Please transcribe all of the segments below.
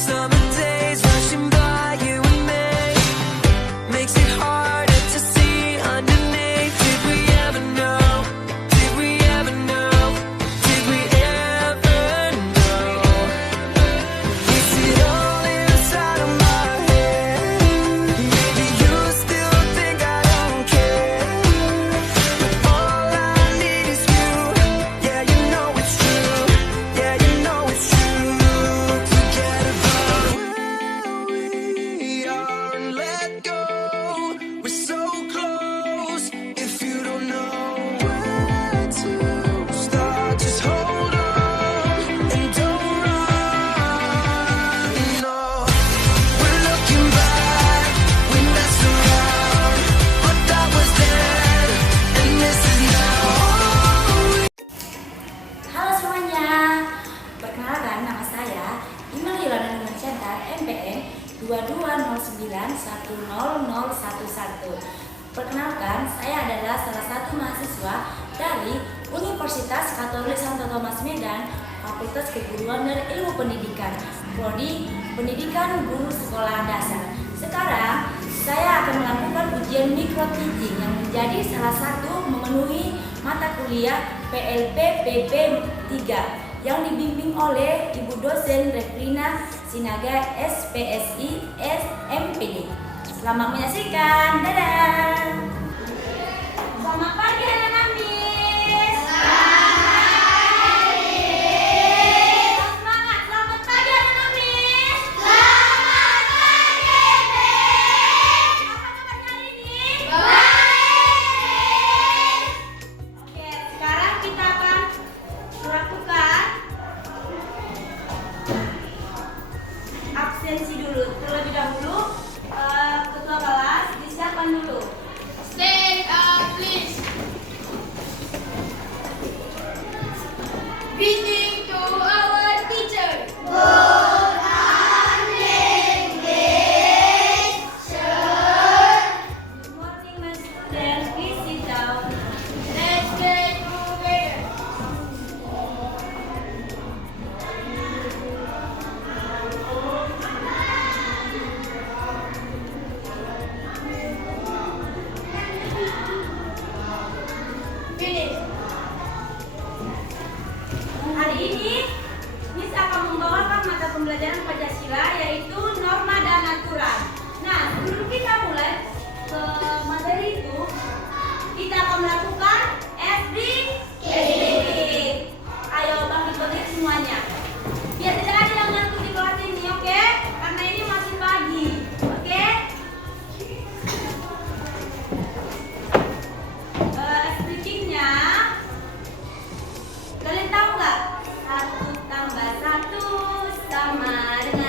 Summer days rushing by you and me makes it harder to see underneath. Did we ever know? Did we ever know? Did we ever know? Is it all inside of my head? Maybe you still think I don't care, but all I need is you. Yeah, you know it's true. Yeah, you know it's true. Forget about where we are and let go. We're so close. If you don't know where to start, just hold on and don't run. No, we're looking back, we messed around, but that was then, and this is now. Halo semuanya, perkenalkan nama saya Iman Hilana Nurman Chandra, MPN 2209100011. Perkenalkan, saya adalah salah satu mahasiswa dari Universitas Katolik Santo Thomas Medan, Fakultas Keguruan dan Ilmu Pendidikan, Prodi Pendidikan Guru Sekolah Dasar. Sekarang, saya akan melakukan ujian mikro teaching yang menjadi salah satu memenuhi mata kuliah PLP PP 3 yang dibimbing oleh Ibu dosen Reflina Sinaga SPSI SMPD. Selamat menyaksikan, dadah. Selamat pagi anak-anak Miss. Semangat, selamat pagi anak-anak Miss. Selamat pagi Miss. Apa kabarnya hari ini? Baik. Oke, sekarang kita akan melakukan absensi dulu. Terlebih dahulu, ketua kelas disiapkan dulu. Stand up, please. Greeting to our teacher. Good morning, my students. Please sit down. Let's get together. Finish. Hari ini, Miss akan membawakan mata pembelajaran Pancasila, yaitu norma dan aturan. Nah, sebelum kita mulai ke materi itu, kita akan melakukan SDGs. Ayo bangkit-bangkit semuanya. Biar tidak ada yang ngantuk di kelas ini, oke? Karena ini masih pagi, oke? SDGs-nya, kalian tahu nggak? 1 tambah 1 sama dengan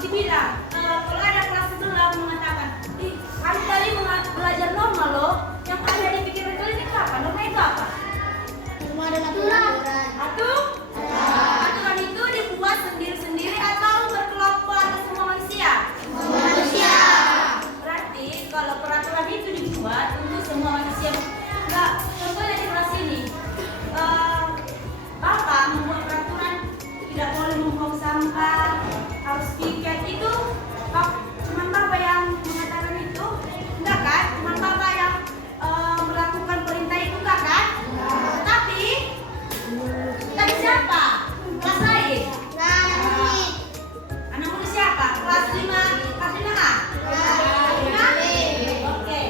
pasti bilang kalau ada kelas sebelah mengatakan, ih kamu tadi belajar normal loh, yang ada di pikiran kalian itu apa? Norma itu apa? Norma dan aturan. Aturan itu dibuat sendiri-sendiri atau berkelompok atas semua manusia? Manusia. Berarti kalau peraturan itu dibuat untuk semua manusia. Enggak, contohnya di kelas ini. Bapak membuat peraturan tidak boleh membuang sampah, harus piket itu. Cuma Bapak yang mengatakan itu? Enggak kan? Cuma Bapak yang melakukan perintah itu enggak kan? Tetapi tadi siapa? Kelas lain? Anak murid siapa? Kelas 5, kelas 5A? Oke.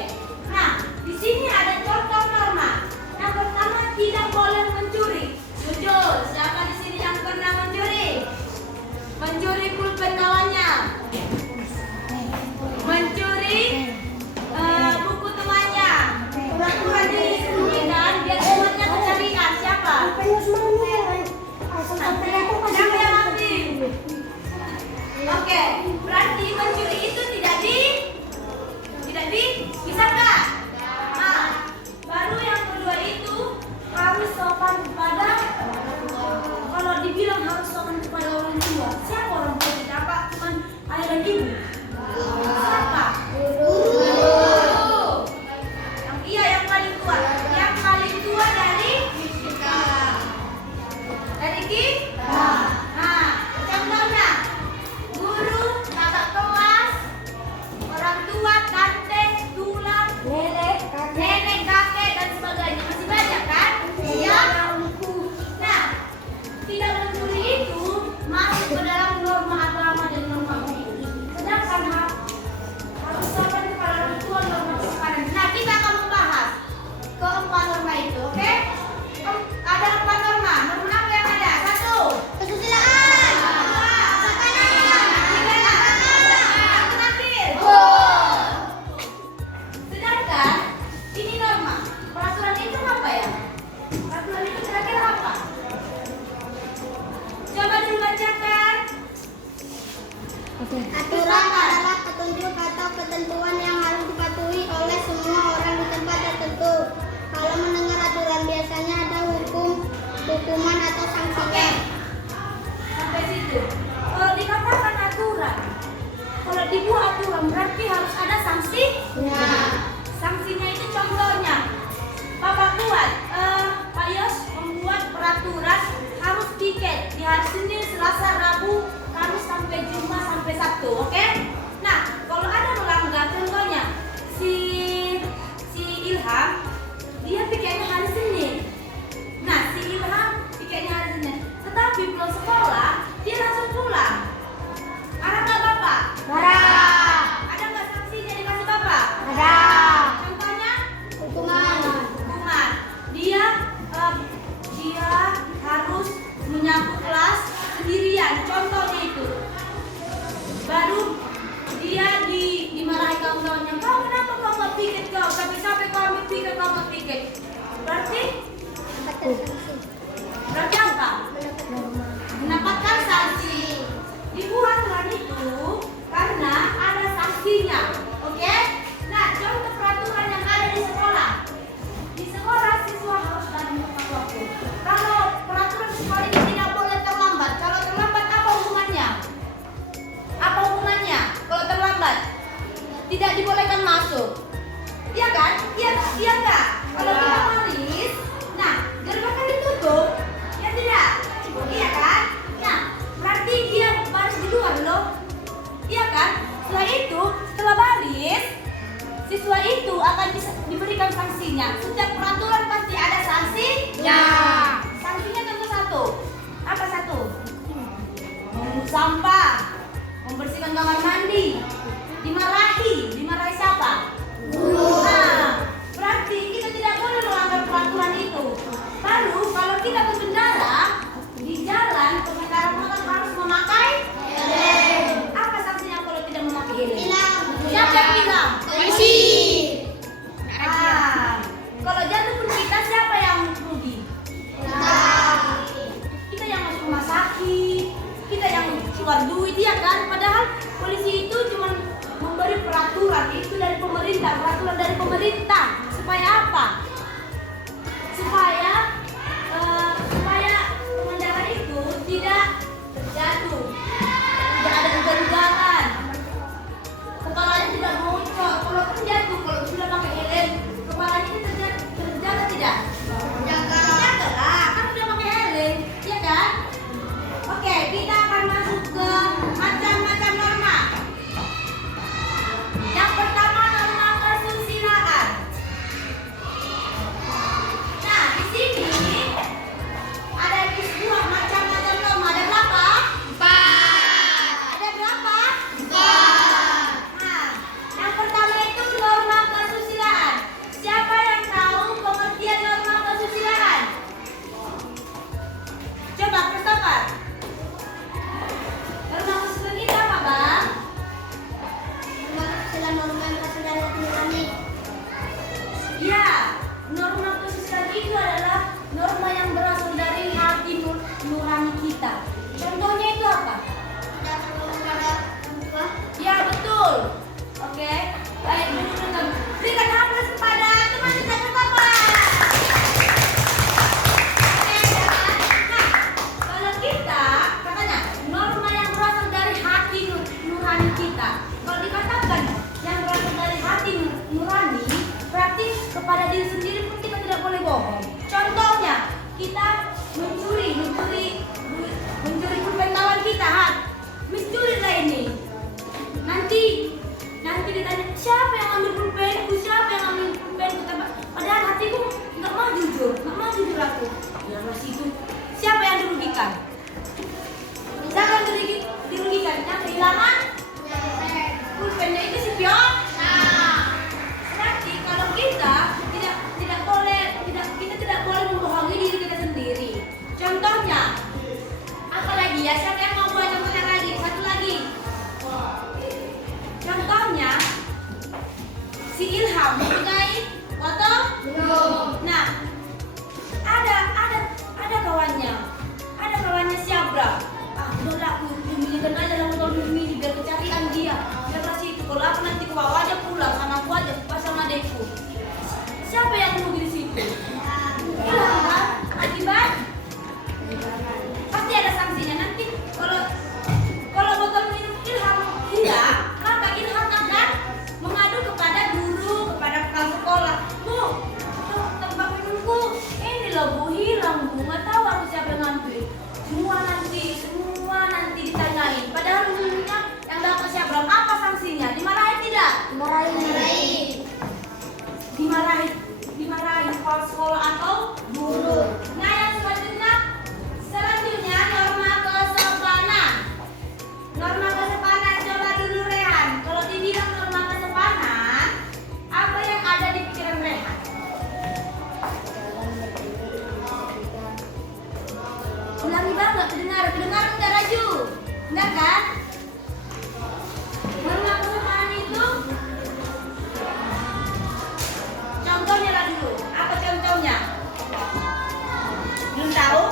Nah, di sini ada contoh norma. Yang pertama, tidak boleh mencuri. Jujur, siapa di sini yang pernah mencuri? Mencuri pulpen kawannya. Mencuri buku temannya. Pura-pura diri sendiri dan biar temannya kecarian. Siapa? Siapa yang ambil? Oke, berarti mencuri itu tidak bisa nggak? Nah, baru yang kedua itu harus sopan kepada, kalau dibilang harus sopan kepada orang tua, siapa orang tua kita? Apa cuman ayah dan ibu? Siapa? Guru. Yang paling tua. Yang paling tua dari kita. Nah, contohnya guru, kakak kelas, orang tua, tante, tulang, nenek, kakek dan sebagainya. Masih banyak kan? Iya. Nah, tidak mencuri itu masuk ke dalam norma agama dan norma hukum. Sedangkan harus sopan kepada orang tua, norma kesopanan. Nah, kita akan membahas keempat norma itu, oke? Ada 4 norma. Norma apa yang ada? 1. Kesusilaan. Sedangkan ini norma. Peraturan itu apa ya? Peraturan itu kira-kira apa? Coba dulu bacakan. Aturan adalah petunjuk atau ketentuan yang harus dipatuhi oleh semua orang di tempat tertentu. Kalau mendengar aturan biasanya ada hukuman atau sanksinya. Sampai situ. Kalau dikatakan aturan, kalau dibuat aturan berarti harus ada sanksi. Sanksinya itu contohnya, Bapak buat, Pak Yos membuat peraturan harus piket di hari Senin, Selasa, Rabu, Kamis sampai Jumat sampai Sabtu, oke? Nah, kalau ada melanggar, contohnya si Ilham, dia piketnya hari Senin. Nah, si Ilham piketnya hari Senin, tetapi belum sekolah, dia langsung pulang. Marah nggak Bapak? Marah. Ada nggak sanksinya dikasih Bapak? Ada. Contohnya? Hukuman. Dia harus menyapu kelas sendirian, contohnya itu. Baru dia dimarahi kawan-kawannya, kau kenapa kau nggak piket kau? Tapi sampai kau ambil piket, kau nggak piket. Berarti apa? Mendapatkan sanksi. Dibuat aturan itu karena ada sanksinya, oke? Nah, contoh peraturan yang ada di sekolah. Di sekolah siswa harus datang tepat waktu. Kalau peraturan sekolah ini tidak boleh terlambat. Kalau terlambat apa hukumannya? Apa hukumannya? Kalau terlambat tidak dibolehkan masuk. Iya kan? Iya enggak? Kalau kita baris, nah gerbang kan ditutup, ya tidak? Iya kan? Nah, berarti dia baris di luar loh. Iya kan? Setelah baris, siswa itu akan diberikan sanksinya. Setiap peraturan pasti ada sanksinya. Sanksinya tentu satu. Apa satu? Memungut sampah, membersihkan kamar mandi, dimarahi siapa? Guru. Nah, berarti kita tidak boleh melanggar peraturan itu. Baru kalau kita berkendara di jalan, pengendara motor harus memakai helm. Apa sanksinya kalau tidak memakai helm? Siapa yang bilang? Polisi. Kalau jatuh pun kita siapa yang rugi? Kita yang masuk rumah sakit, kita yang keluar duit ya kan? Padahal Polisi itu cuma memberi peraturan, itu dari pemerintah, peraturan dari pemerintah. Supaya apa? Supaya pemandangan itu tidak terjatuh, tidak ada ugal-ugalan, kepalanya tidak bocor. Kalau terjatuh, kalau sudah pakai helm, kepalanya itu terjaga tidak? Terjaga lah, kan sudah pakai helm, ya kan? Oke, kita akan masuk ke macam-macam norma. Yang pertama, norma kesusilaan. Nah, di sini ada sebuah macam-macam norma. Ada berapa? 4. Ada berapa? 4. Nah, yang pertama itu norma kesusilaan. Siapa yang tahu pengertian norma kesusilaan? Coba Christopher. Norma kesusilaan itu apa, Bang? Norma yang berasal dari hati nurani. Ya, norma kesusilaan itu adalah norma yang berasal dari hati nurani kita. Contohnya itu apa? Tidak perlu kepada orang tua. Ya, betul. Oke, baik, berikan aplaus kepada teman kita pertama. Oke, nah, kalau kita katanya norma yang berasal dari hati nurani kita. Kalau dikatakan yang berasal dari hati nurani, berarti kepada diri sendiri pun kita tidak boleh bohong. Contohnya, kita mencuri pulpen kawan kita, mencuri lah ini. Nanti ditanya, siapa yang ambil pulpenku? Siapa yang ambil pulpenku? Padahal hatiku nggak mau jujur aku. Ya situ. Siapa yang dirugikan? Siapa yang dirugikan? Yang kehilangan pulpennya itu si pion. Berarti kalau kita tidak boleh membohongi diri kita sendiri. Contohnya, apalagi ya? Siapa yang mau buat contohnya lagi? Satu lagi. Contohnya, si Ilham mempunyai foto? Belum. Nah, ada kawannya si Abra. Udahlah aku pilihkan aja dalam tahun ini biar kecarian dia. Biar kasih itu. Kalau aku nanti ke bawah aja pulang sama aku aja, pas sama adekku. Siapa yang rugi di situ? Ilham kan? Akibat pasti ada sanksinya nanti. Kalau botol minum Ilham hilang, maka Ilham akan mengadu kepada guru, kepada kepala sekolah. Bu, tempat minumku ini loh Bu, hilang Bu, nggak tahu aku siapa yang ngambil. Semua nanti ditanyain. Padahal minumnya yang dapat siapa? Apa sanksinya? Dimarahin tidak? Dimarahin kepala sekolah atau guru. Nah, yang selanjutnya norma kesopanan. Norma kesopanan, coba dulu Rehan. Kalau dibilang norma kesopanan, apa yang ada di pikiran Rehan? Ulangi banget, kedengaran udah Raju. Benar kan? Norma kesopanan itu contohnya lah dulu. Apa contohnya? Belum tahu?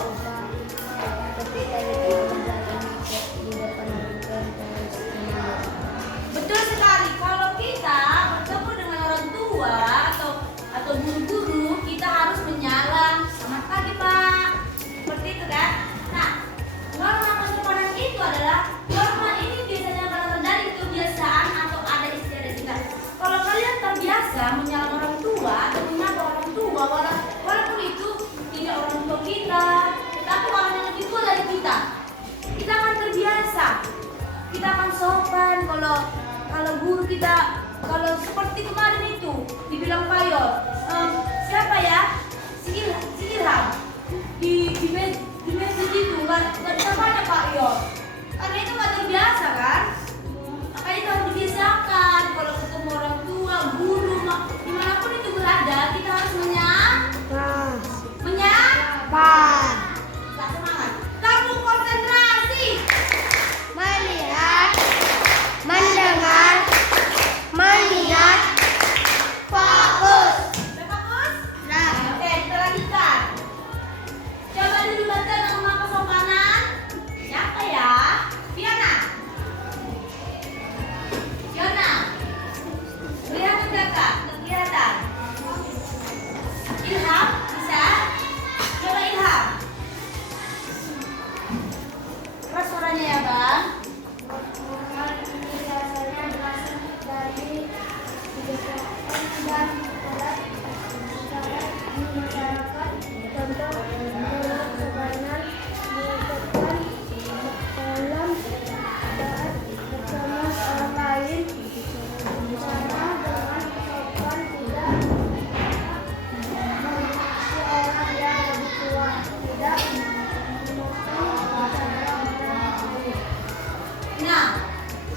Betul sekali. Kalau kita bertemu dengan orang tua atau guru-guru, kita harus menyalam. Selamat pagi Pak. Seperti itu kan? Nah, norma kesopanan itu adalah norma ini biasanya berasal dari kebiasaan atau ada istiadat kita. Kalau kalian terbiasa menyalam orang tua atau menyapa orang tua, walaupun itu tidak orang tua kita, tetapi orang yang lebih tua dari kita akan terbiasa. Kita akan sopan kalau guru kita, kalau seperti kemarin itu dibilang Payor, siapa ya? Si Ilham di message itu nggak disapanya Payor, karena itu nggak terbiasa kan? Makanya itu harus dibiasakan. Kalau ketemu orang tua, guru, dimanapun itu berada, kita harus menyapa. Semangat. Kamu konsentrasi. Melihat, mendengar, melihat, fokus. Udah fokus? Nah, Oke, kita lanjutkan. Coba dulu baca norma kesopanan. Siapa ya? Piana.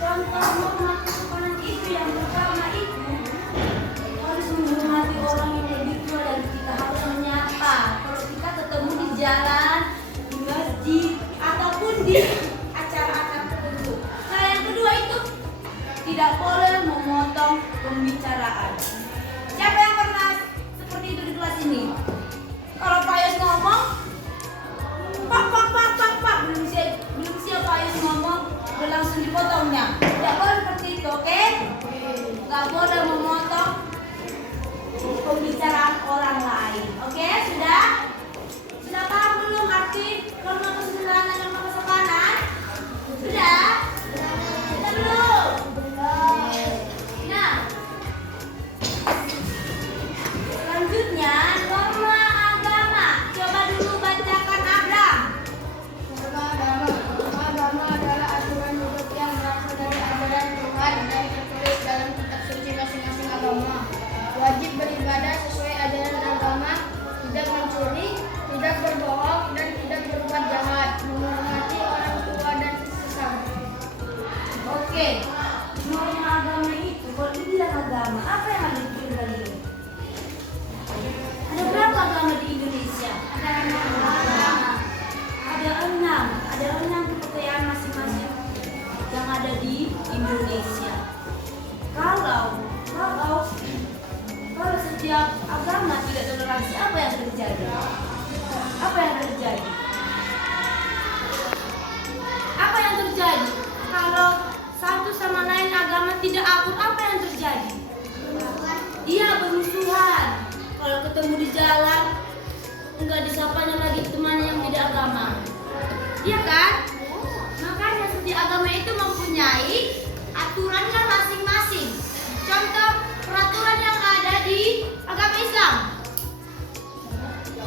contoh norma kesopanan itu yang pertama itu harus menghormati orang yang lebih tua dari kita, harus menyapa kalau kita ketemu di jalan, di masjid ataupun di acara-acara tertentu. Nah yang kedua itu tidak boleh memotong pembicaraan. Siapa yang pernah seperti itu di kelas ini? Kalau Pak Yos ngomong, pak, belum siap Pak Yos ngomong, udah langsung dipotongnya. Tidak boleh seperti itu, oke? Nggak boleh memotong pembicaraan orang lain, oke? Sudah? Sudah paham belum arti norma kesusilaan dan norma kesopanan? Sudah? Sudah belum? Nah, selanjutnya norma agama. Coba dulu bacakan Abram. Norma agama adalah aturan hidup yang berasal dari ajaran Tuhan dan tertulis dalam kitab suci masing-masing agama. Wajib beribadah sesuai ajaran agama, tidak mencuri, tidak berbohong, dan tidak berbuat jahat, menghormati orang tua dan sesama. Oke, norma agama itu kalau dibilang agama, apa yang ada di pikiran kalian? Ada berapa agama di Indonesia? Ada enam kepercayaan masing-masing yang ada di Indonesia. Kalau setiap agama tidak toleransi, apa yang terjadi? Apa yang terjadi? Apa yang terjadi? Kalau satu sama lain agama tidak akur, apa yang terjadi? Iya, bermusuhan. Kalau ketemu di jalan, enggak disapanya lagi temannya yang beda agama. Iya kan? Makanya setiap agama itu mempunyai aturannya masing-masing. Contoh peraturan yang ada di agama Islam.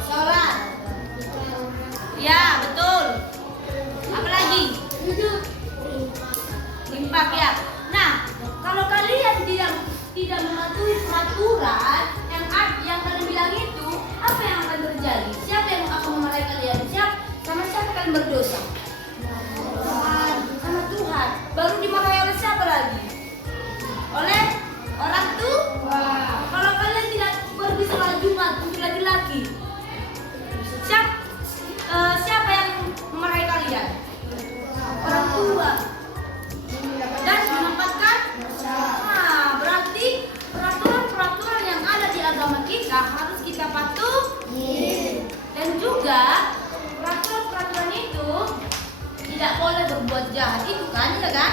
Sholat. Ya, betul. Apalagi? Infak ya. Nah, kalau kalian tidak mematuhi peraturan yang kalian bilang itu, apa yang akan terjadi? Siapa yang akan memarahi kalian? Sama siapa kalian berdosa? Sama Tuhan. Baru dimarahi oleh siapa lagi? Oleh orang tua. Kalau kalian tidak pergi sholat Jumat untuk laki-laki, siapa yang memarahi kalian? Orang tua. Dan menempatkan. Nah, berarti peraturan-peraturan yang ada di agama kita harus kita patuhi. Dan juga peraturan itu tidak boleh berbuat jahat, itu kan, ya kan?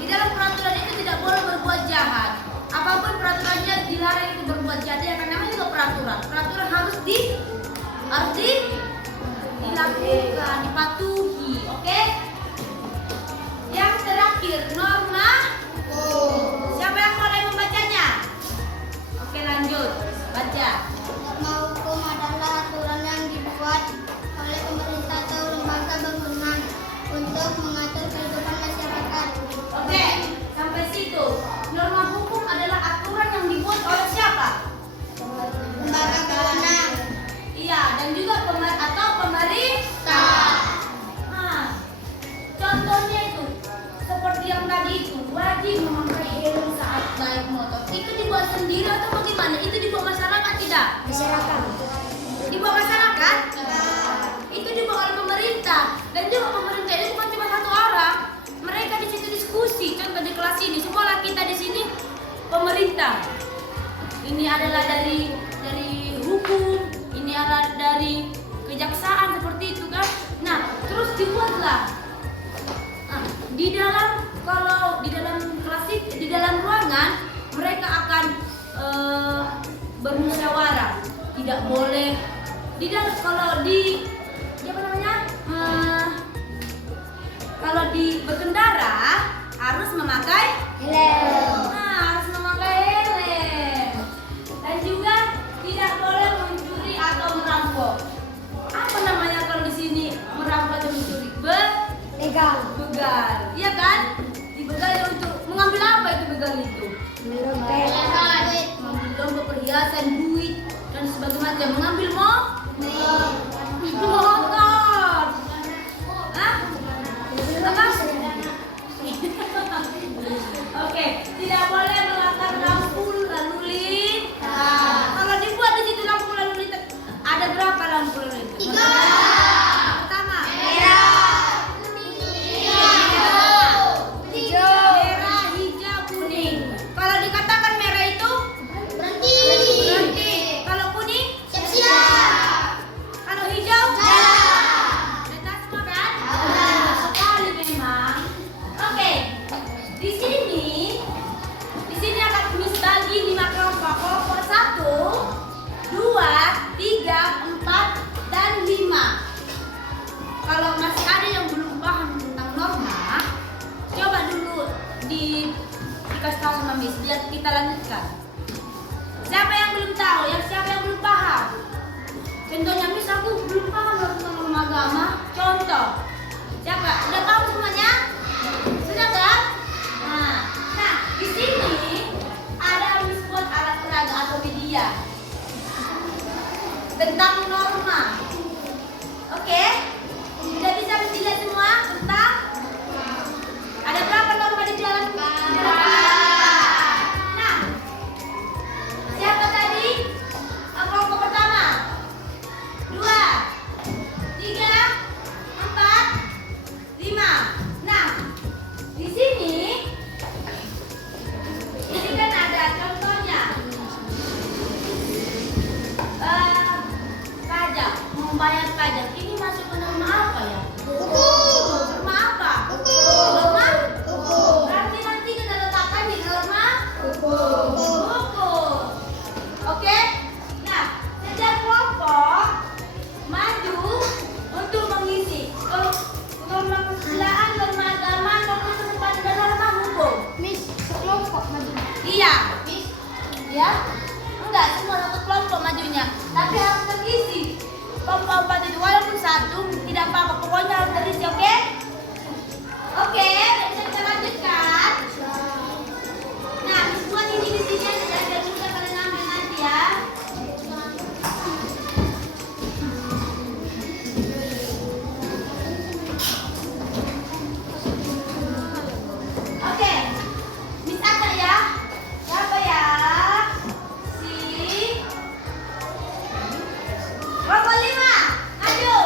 Di dalam peraturan itu tidak boleh berbuat jahat. Apapun peraturannya dilarang itu berbuat jahat, ya kan? Namanya juga peraturan. Peraturan harus dilakukan, dipatuhi, oke? Yang terakhir, norma. Siapa yang mulai membacanya? Oke, lanjut. Baca. Norma hukum adalah aturan yang dibuat oleh pemerintah atau lembaga bangunan untuk mengatur kehidupan masyarakat. Oke, sampai situ. Norma hukum adalah aturan yang dibuat oleh siapa? Lembaga bangunan. Iya, dan juga pemerintah. Nah, contohnya itu seperti yang tadi itu, wajib memakai helm saat naik motor. Itu dibuat sendiri atau bagaimana? Itu dibuat masyarakat tidak? Masyarakat. Dibuat masyarakat? Itu dibuat oleh pemerintah. Dan juga pemerintah itu bukan cuma satu orang. Mereka di situ diskusi. Contoh di kelas ini, sekolah kita di sini pemerintah. Ini adalah dari hukum, ini adalah dari kejaksaan seperti itu kan. Nah, terus dibuatlah. Nah, di dalam kelas di dalam ruangan mereka akan bermusyawarah. Tidak boleh kalau di berkendara harus memakai helm. Nah, harus memakai helm. Dan juga tidak boleh mencuri atau merampok. Apa namanya kalau di sini merampok atau mencuri? Begal. Iya kan? Dibegal untuk mengambil apa itu begal itu? Mengambil dompet, perhiasan, duit dan sebagainya. Mengambil motor. Hah? Apa? dikasih tahu sama Miss biar kita lanjutkan. Siapa yang belum tahu? Siapa yang belum paham? Contohnya Miss, aku belum paham tentang norma agama. Contoh. Siapa? Udah paham semuanya? Sudah kan? Nah, di sini ada Miss buat alat peraga atau media tentang norma. Oke? Sudah bisa dilihat semua tentang ada berapa norma di dalam? Nah, siapa tadi? Kelompok pertama, 2, 3, 4, 5. Nah, di sini kan ada contohnya. Pajak, membayar pajak. Ini masuk ke norma apa ya? Norma apa? Norma? Berarti nanti kita letakkan di norma buku. Oke? Nah, setiap kelompok maju untuk mengisi norma kesusilaan, norma agama, norma kesempatan, dan norma hukum. Miss, sekelompok maju. Iya. Miss, Ya? Enggak, semua satu kelompok majunya. Tapi harus terisi. Kelompok itu walaupun satu, tidak apa-apa. Pokoknya harus terisi, oke? Oke, bisa kita lanjutkan. Nah, semua ini di sini aja. Dan juga kalian ambil nanti ya. Oke, Miss Aka ya. Siapa ya? Kelompok 5, maju.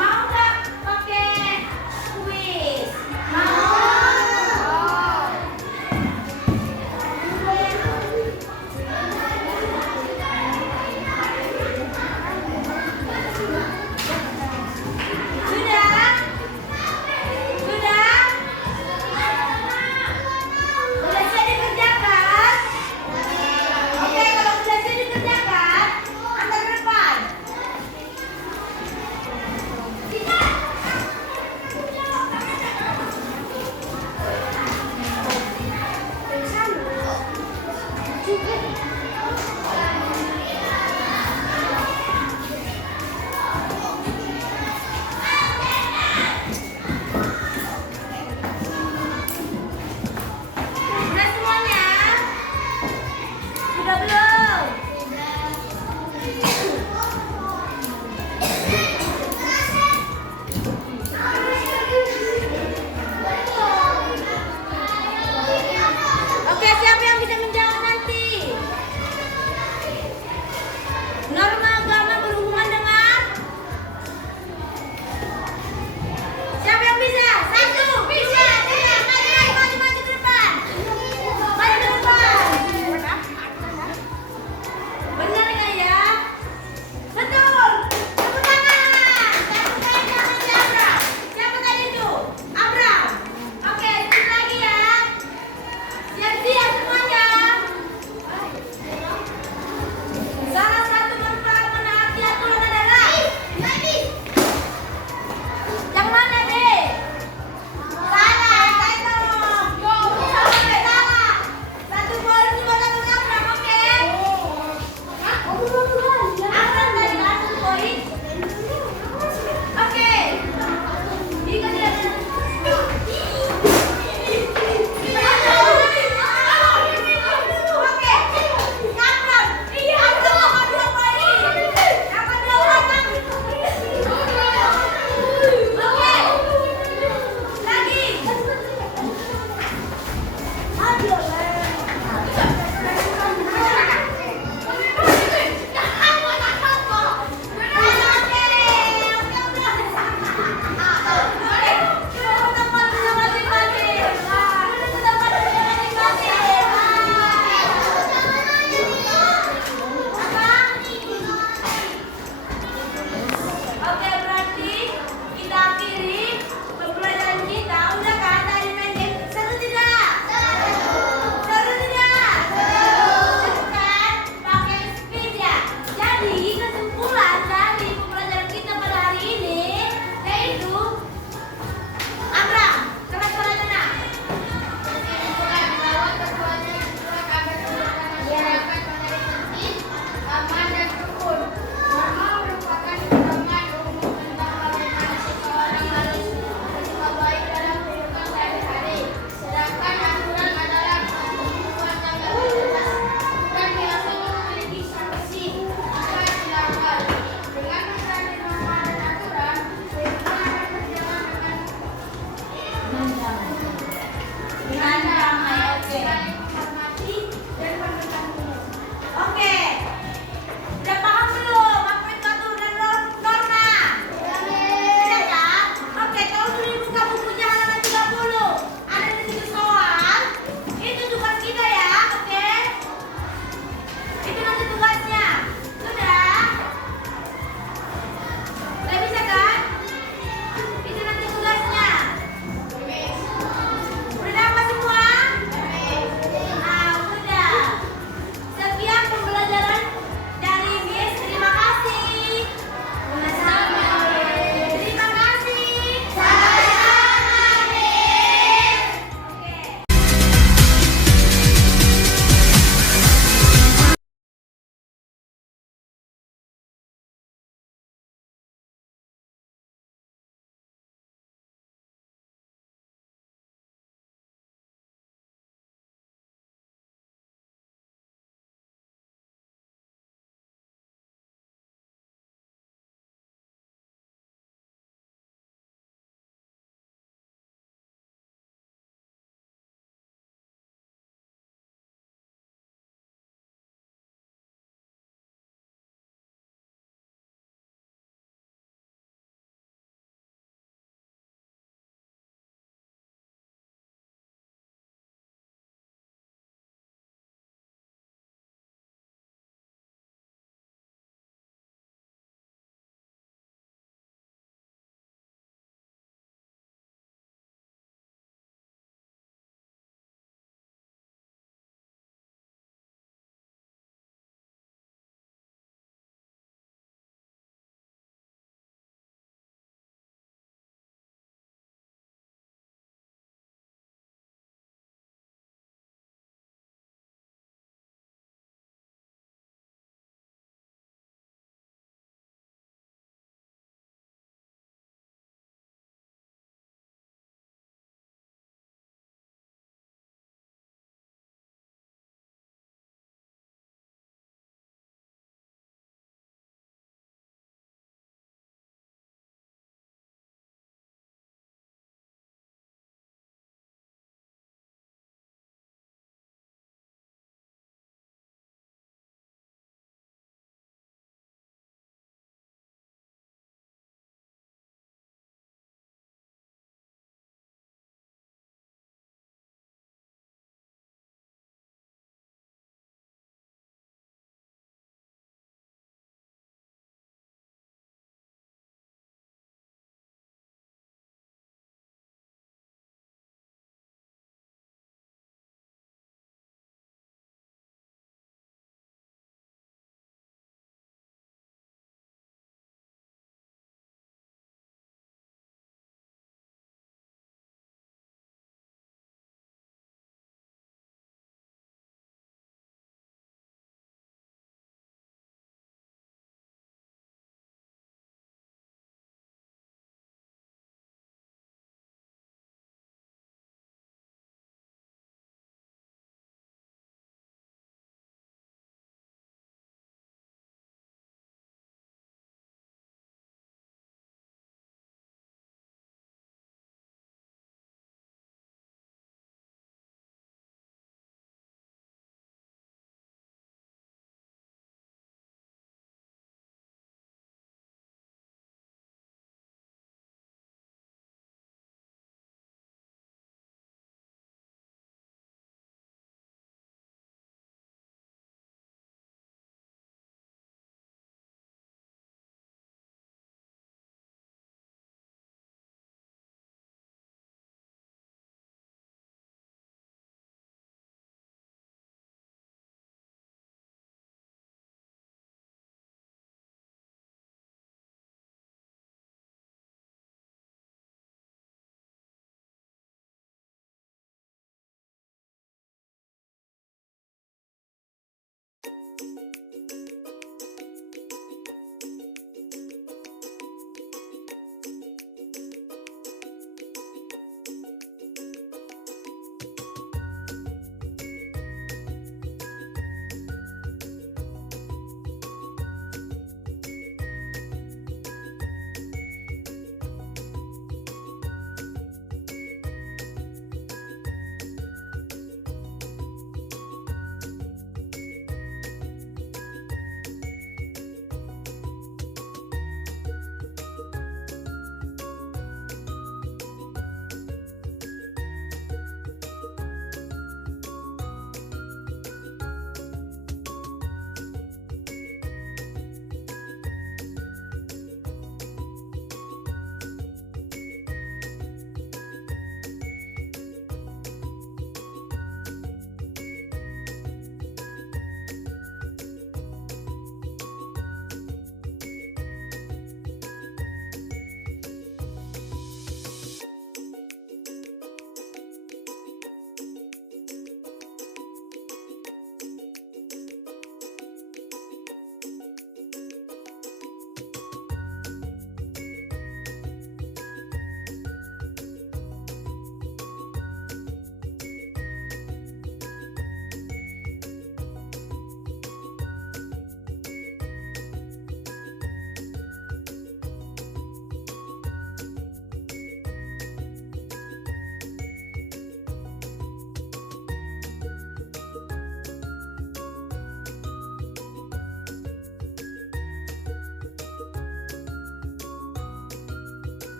Mau nggak pakai kuis? Sudah? Sudah siap dikerjakan? Oke, kalau sudah siap dikerjakan, antar ke depan. Abiola